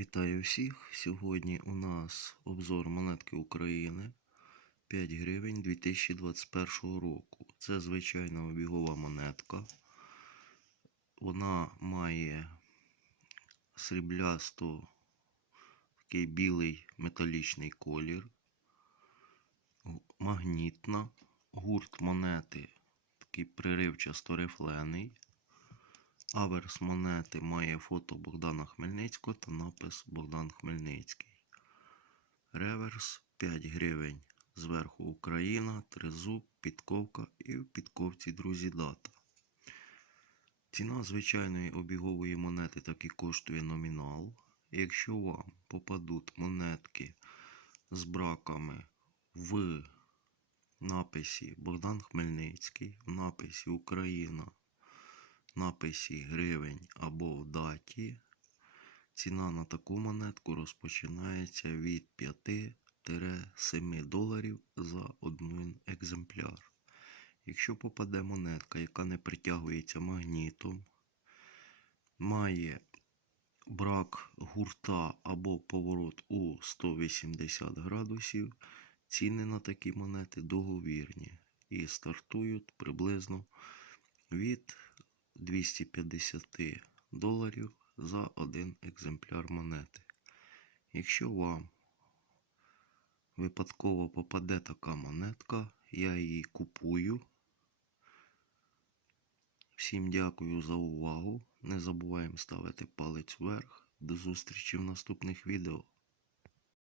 Вітаю всіх! Сьогодні у нас обзор монетки України 5 гривень 2021 року. Це звичайна обігова монетка. Вона має сріблясто такий білий металічний колір, магнітна, гурт монети такий приривчасто рифлений. Аверс монети має фото Богдана Хмельницького та напис Богдан Хмельницький. Реверс 5 гривень. Зверху Україна, тризуб, підковка і в підковці друзі дата. Ціна звичайної обігової монети таки коштує номінал. Якщо вам попадуть монетки з браками в написі Богдан Хмельницький, в написі Україна написі гривень або в даті, ціна на таку монетку розпочинається від 5-7 доларів за один екземпляр. Якщо попаде монетка, яка не притягується магнітом, має брак гурта або поворот у 180 градусів, ціни на такі монети договірні і стартують приблизно від 250 доларів за один екземпляр монети. Якщо вам випадково попаде така монетка, я її купую. Всім дякую за увагу. Не забуваємо ставити палець вверх. До зустрічі в наступних відео.